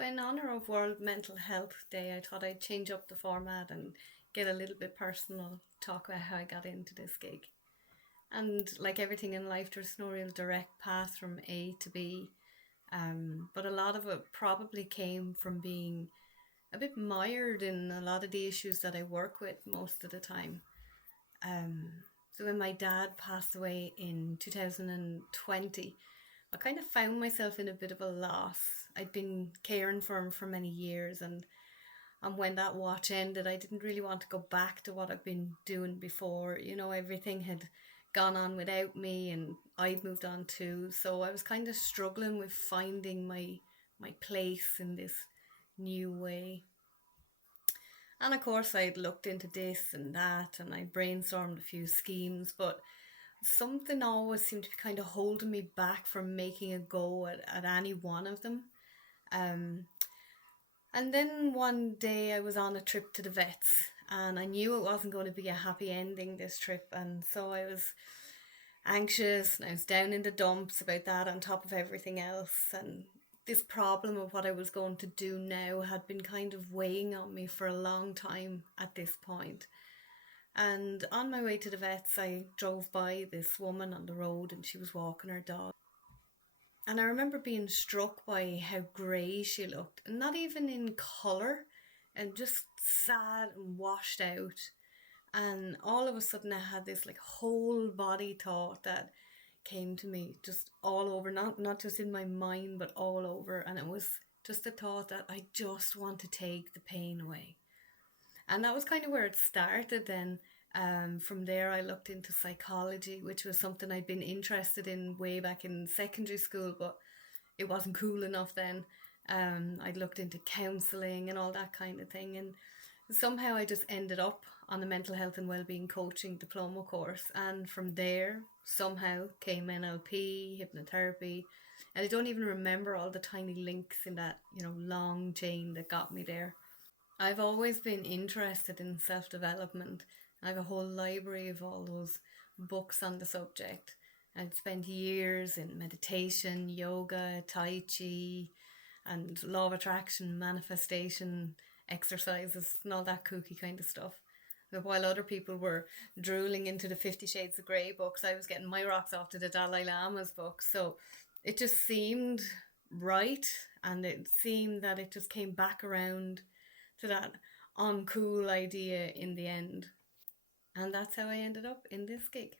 In honour of World Mental Health Day, I thought I'd change up the format and get a little bit personal, talk about how I got into this gig. And like everything in life, there's no real direct path from A to B. But a lot of it probably came from being a bit mired in a lot of the issues that I work with most of the time. Um, so when my dad passed away in 2020, I kind of found myself in a bit of a loss. I'd been caring for him for many years, and when that watch ended, I didn't really want to go back to what I'd been doing before. Everything had gone on without me, and I'd moved on too. So I was kind of struggling with finding my place in this new way. And of course, I'd looked into this and that, and I brainstormed a few schemes, but something always seemed to be kind of holding me back from making a go at any one of them. Um, and then one day I was on a trip to the vets, and I knew it wasn't going to be a happy ending, this trip, and so I was anxious and I was down in the dumps about that on top of everything else. And this problem of what I was going to do now had been kind of weighing on me for a long time at this point. And on my way to the vets, I drove by this woman on the road and she was walking her dog. And I remember being struck by how grey she looked, and not even in colour, and just sad and washed out. And all of a sudden, I had this like whole body thought that came to me just all over, not just in my mind, but all over. And it was just a thought that I just want to take the pain away. And that was kind of where it started then. From there, I looked into psychology, which was something I'd been interested in way back in secondary school, but it wasn't cool enough then. I'd looked into counselling and all that kind of thing. And somehow I just ended up on the mental health and wellbeing coaching diploma course. And from there, somehow came NLP, hypnotherapy. And I don't even remember all the tiny links in that, long chain that got me there. I've always been interested in self-development. I have a whole library of all those books on the subject. I'd spent years in meditation, yoga, tai chi, and law of attraction, manifestation, exercises, and all that kooky kind of stuff. But while other people were drooling into the 50 Shades of Grey books, I was getting my rocks off to the Dalai Lama's books. So it just seemed right, and it seemed that it just came back around to that uncool idea in the end. And that's how I ended up in this gig.